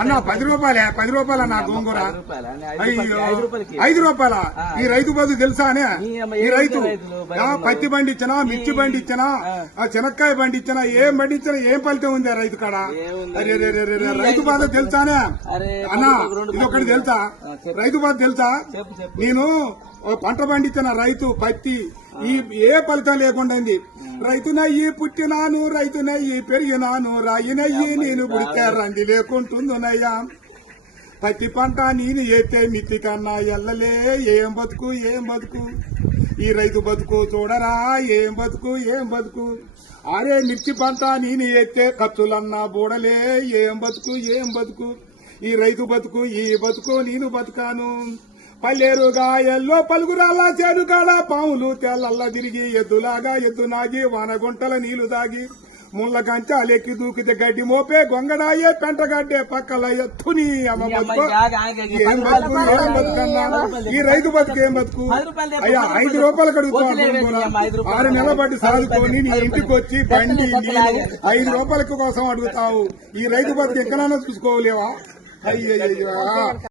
అన్న 10 రూపాయలే, 10 రూపాయల నా గోంగూర. అయ్యో 5 రూపాయల. ఈ రైతు బతుకు తెలుసా అనే? ఈ రైతు పత్తి బండి ఇచ్చినా, మిర్చి బండి ఇచ్చినా, చెనక్కాయ బండి ఇచ్చినా, ఏం బండి ఇచ్చినా ఏం ఫలితం ఉంది రైతు కాడ? అరే రైతు బాధ తెలుసానే అన్న? ఇది ఒకటి తెలుసా? రైతు బాధ తెలుసా? నేను పంట పండించిన రైతు పత్తి ఏ ఫలితం లేకుండా రైతునయ్యి పుట్టినాను, రైతునయ్యి పెరిగినాను, రాయినయ్యి నేను పుడితే రంది లేకుంటుందనయ్యా. పత్తి పంట నేను ఎత్తే మిత్తి కన్నా ఎల్లలే. ఏం బతుకు ఏం బతుకు ఈ రైతు బతుకు చూడరా, ఏం బతుకు ఏం బతుకు. అరే మిర్చి పంట నేను ఎత్తే ఖర్చులన్నా బూడలే. ఏం బతుకు ఏం బతుకు ఈ రైతు బతుకు, ఈ బతుకు నేను బతుకాను. పల్లెరు గాయల్లో పలుగురాల చేనుకాడ పాములు తెల్లల్లా తిరిగి ఎద్దులాగా ఎద్దు నాగి వానగుంటల నీళ్లు దాగి ముళ్ళ కంచాలెక్కి దూకితే గడ్డి మోపే గొంగడాయే పెంటగడ్డే పక్కల ఎత్తుని అమ్మ బతుకు. ఏం బతుకు ఏం బతుకన్నా ఈ రైతు బతుకు ఏం బతుకు? అయ్యా 5 రూపాయలు కడుగుతాను. 6 నెలల బట్టి సాదుకొని నీ ఇంటికి వచ్చి బండి 5 రూపాయల కోసం అడుగుతావు. ఈ రైతు బతుకు ఎక్కడైనా చూసుకోలేవా? అయ్యయ్యా.